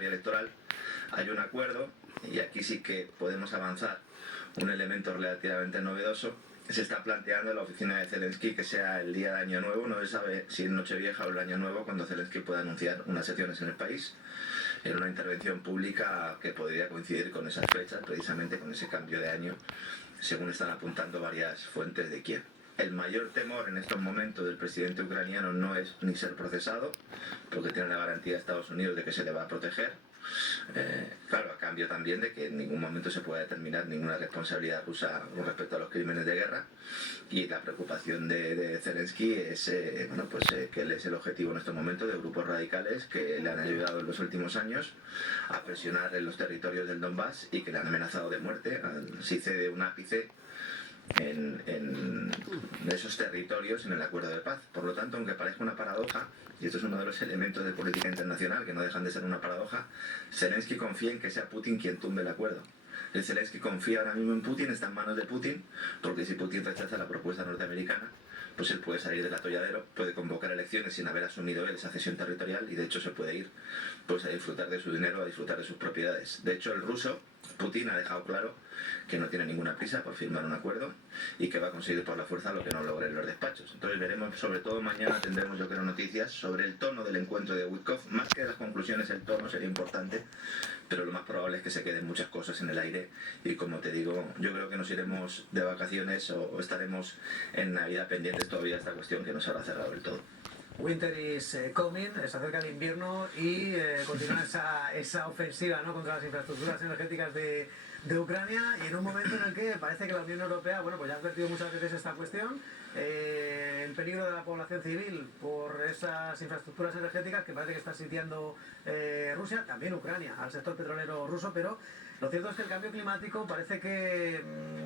victoria electoral, hay un acuerdo, y aquí sí que podemos avanzar un elemento relativamente novedoso. Se está planteando en la oficina de Zelensky que sea el día de Año Nuevo, no se sabe si es Nochevieja o el Año Nuevo, cuando Zelensky pueda anunciar unas elecciones en el país, en una intervención pública que podría coincidir con esas fechas, precisamente con ese cambio de año, según están apuntando varias fuentes de Kiev. El mayor temor en estos momentos del presidente ucraniano no es ni ser procesado, porque tiene la garantía de Estados Unidos de que se le va a proteger. Claro, a cambio también de que en ningún momento se pueda determinar ninguna responsabilidad rusa con respecto a los crímenes de guerra, y la preocupación de Zelensky es que él es el objetivo en estos momentos de grupos radicales que le han ayudado en los últimos años a presionar en los territorios del Donbass y que le han amenazado de muerte si cede un ápice en esos territorios en el acuerdo de paz. Por lo tanto, aunque parezca una paradoja, y esto es uno de los elementos de política internacional que no dejan de ser una paradoja, Zelensky confía en que sea Putin quien tumbe el acuerdo. El Zelensky confía ahora mismo en Putin, está en manos de Putin, porque si Putin rechaza la propuesta norteamericana, pues él puede salir del atolladero, puede convocar elecciones sin haber asumido él esa cesión territorial, y de hecho se puede ir pues a disfrutar de su dinero, a disfrutar de sus propiedades. De hecho, el ruso, Putin, ha dejado claro que no tiene ninguna prisa por firmar un acuerdo y que va a conseguir por la fuerza lo que no logre en los despachos. Entonces veremos, sobre todo mañana tendremos, yo creo, noticias sobre el tono del encuentro de Witkoff. Más que las conclusiones, el tono sería importante, pero lo más probable es que se queden muchas cosas en el aire, y como te digo, yo creo que nos iremos de vacaciones o estaremos en Navidad pendientes todavía de esta cuestión que nos habrá cerrado del todo. Winter is coming, se acerca el invierno y continúa esa ofensiva, ¿no?, contra las infraestructuras energéticas de Ucrania, y en un momento en el que parece que la Unión Europea, bueno, pues ya ha advertido muchas veces esta cuestión, el peligro de la población civil por esas infraestructuras energéticas que parece que está sitiando Rusia, también Ucrania, al sector petrolero ruso, pero lo cierto es que el cambio climático parece que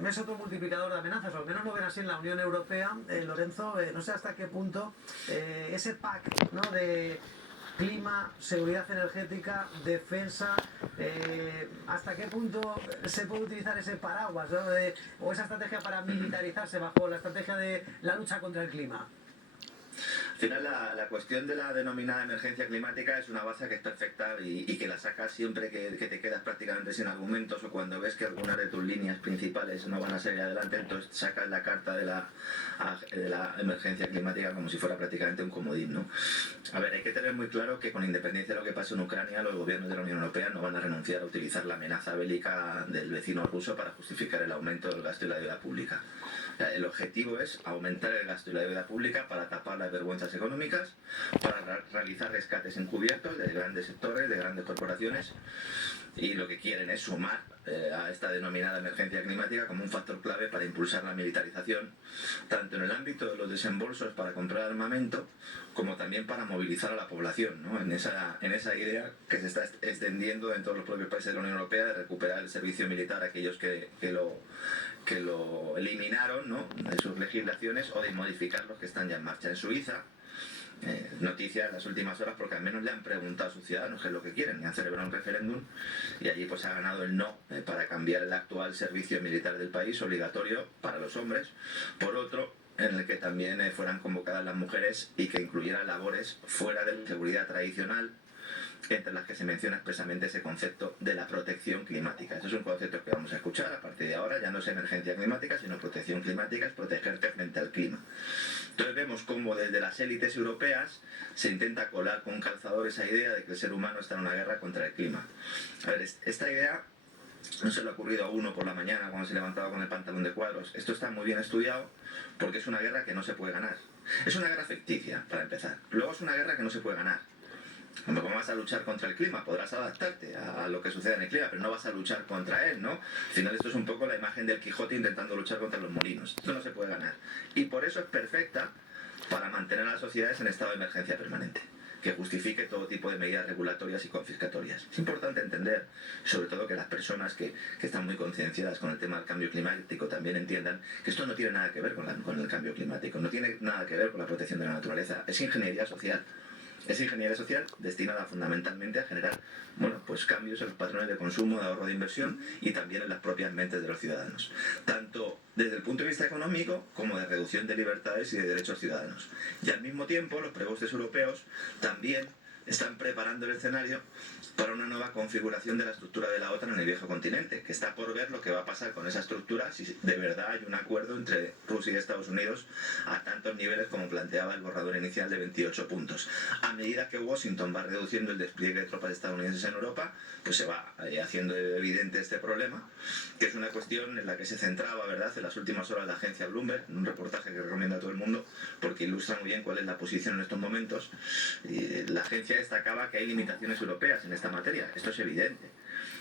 es otro multiplicador de amenazas, o al menos lo ven así en la Unión Europea. Lorenzo, no sé hasta qué punto ese pack, ¿no?, de clima, seguridad energética, defensa, hasta qué punto se puede utilizar ese paraguas, ¿no?, o esa estrategia para militarizarse bajo la estrategia de la lucha contra el clima. Al final la cuestión de la denominada emergencia climática es una base que es perfecta y que la sacas siempre que te quedas prácticamente sin argumentos, o cuando ves que algunas de tus líneas principales no van a salir adelante, entonces sacas la carta de la emergencia climática como si fuera prácticamente un comodín, ¿no? A ver, hay que tener muy claro que con independencia de lo que pase en Ucrania, los gobiernos de la Unión Europea no van a renunciar a utilizar la amenaza bélica del vecino ruso para justificar el aumento del gasto y la deuda pública. El objetivo es aumentar el gasto y la deuda pública para tapar las vergüenzas económicas, para realizar rescates encubiertos de grandes sectores, de grandes corporaciones, y lo que quieren es sumar a esta denominada emergencia climática como un factor clave para impulsar la militarización, tanto en el ámbito de los desembolsos para comprar armamento, como también para movilizar a la población, ¿no?, en esa idea que se está extendiendo en todos los propios países de la Unión Europea de recuperar el servicio militar a aquellos que lo eliminaron, ¿no?, de sus legislaciones, o de modificar los que están ya en marcha. En Suiza, noticia en las últimas horas, porque al menos le han preguntado a sus ciudadanos qué es lo que quieren, y han celebrado un referéndum, y allí pues ha ganado el no para cambiar el actual servicio militar del país, obligatorio para los hombres, por otro en el que también fueran convocadas las mujeres y que incluyera labores fuera de la seguridad tradicional, entre las que se menciona expresamente ese concepto de la protección climática. Ese es un concepto que vamos a escuchar a partir de ahora. Ya no es emergencia climática, sino protección climática, es protegerte frente al clima. Entonces vemos cómo desde las élites europeas se intenta colar con calzador esa idea de que el ser humano está en una guerra contra el clima. A ver, esta idea no se le ha ocurrido a uno por la mañana cuando se levantaba con el pantalón de cuadros. Esto está muy bien estudiado, porque es una guerra que no se puede ganar. Es una guerra ficticia, para empezar. Luego es una guerra que no se puede ganar. ¿Cómo vas a luchar contra el clima? Podrás adaptarte a lo que sucede en el clima, pero no vas a luchar contra él, ¿no? Al final esto es un poco la imagen del Quijote intentando luchar contra los molinos. Esto no se puede ganar. Y por eso es perfecta para mantener a las sociedades en estado de emergencia permanente, que justifique todo tipo de medidas regulatorias y confiscatorias. Es importante entender, sobre todo que las personas que están muy concienciadas con el tema del cambio climático también entiendan que esto no tiene nada que ver con el cambio climático, no tiene nada que ver con la protección de la naturaleza, es ingeniería social. Es ingeniería social destinada fundamentalmente a generar, bueno, pues cambios en los patrones de consumo, de ahorro, de inversión, y también en las propias mentes de los ciudadanos, tanto desde el punto de vista económico como de reducción de libertades y de derechos ciudadanos. Y al mismo tiempo los prebostes europeos también están preparando el escenario para una nueva configuración de la estructura de la OTAN en el viejo continente, que está por ver lo que va a pasar con esa estructura si de verdad hay un acuerdo entre Rusia y Estados Unidos a tantos niveles como planteaba el borrador inicial de 28 puntos. A medida que Washington va reduciendo el despliegue de tropas estadounidenses en Europa, pues se va haciendo evidente este problema, que es una cuestión en la que se centraba, ¿verdad?, en las últimas horas la agencia Bloomberg, en un reportaje que recomiendo a todo el mundo, porque ilustra muy bien cuál es la posición en estos momentos. La agencia destacaba que hay limitaciones europeas en esta materia, esto es evidente,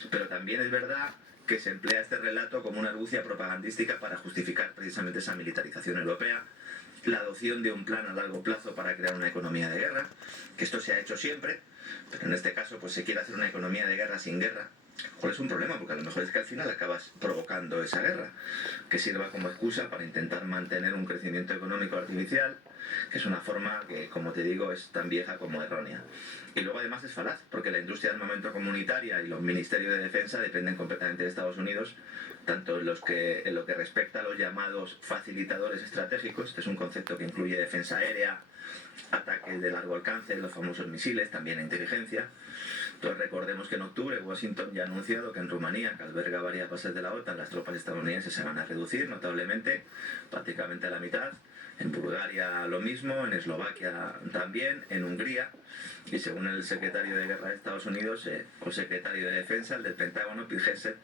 pero también es verdad que se emplea este relato como una argucia propagandística para justificar precisamente esa militarización europea, la adopción de un plan a largo plazo para crear una economía de guerra, que esto se ha hecho siempre, pero en este caso pues se quiere hacer una economía de guerra sin guerra. ¿Cuál es un problema? Porque a lo mejor es que al final acabas provocando esa guerra, que sirva como excusa para intentar mantener un crecimiento económico artificial, que es una forma que, como te digo, es tan vieja como errónea. Y luego además es falaz, porque la industria de armamento comunitaria y los ministerios de defensa dependen completamente de Estados Unidos, tanto en lo que respecta a los llamados facilitadores estratégicos, este es un concepto que incluye defensa aérea, ataques de largo alcance, los famosos misiles, también inteligencia. Entonces recordemos que en octubre Washington ya ha anunciado que en Rumanía, que alberga varias bases de la OTAN, las tropas estadounidenses se van a reducir notablemente, prácticamente a la mitad. En Bulgaria lo mismo, en Eslovaquia también, en Hungría, y según el secretario de Guerra de Estados Unidos o secretario de Defensa, el del Pentágono, Pete Hegseth,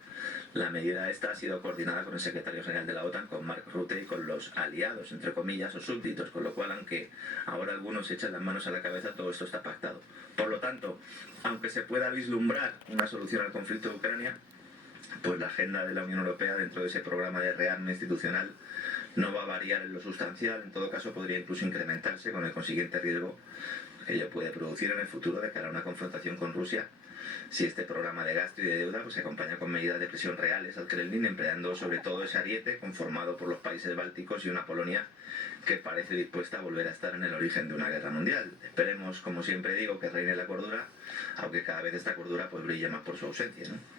la medida esta ha sido coordinada con el secretario general de la OTAN, con Mark Rutte, y con los aliados, entre comillas, o súbditos, con lo cual, aunque ahora algunos echan las manos a la cabeza, todo esto está pactado. Por lo tanto, aunque se pueda vislumbrar una solución al conflicto de Ucrania, pues la agenda de la Unión Europea dentro de ese programa de rearme institucional no va a variar en lo sustancial, en todo caso podría incluso incrementarse con el consiguiente riesgo que ello puede producir en el futuro de cara a una confrontación con Rusia, si este programa de gasto y de deuda pues se acompaña con medidas de presión reales al Kremlin, empleando sobre todo ese ariete conformado por los países bálticos y una Polonia que parece dispuesta a volver a estar en el origen de una guerra mundial. Esperemos, como siempre digo, que reine la cordura, aunque cada vez esta cordura pues brille más por su ausencia, ¿no?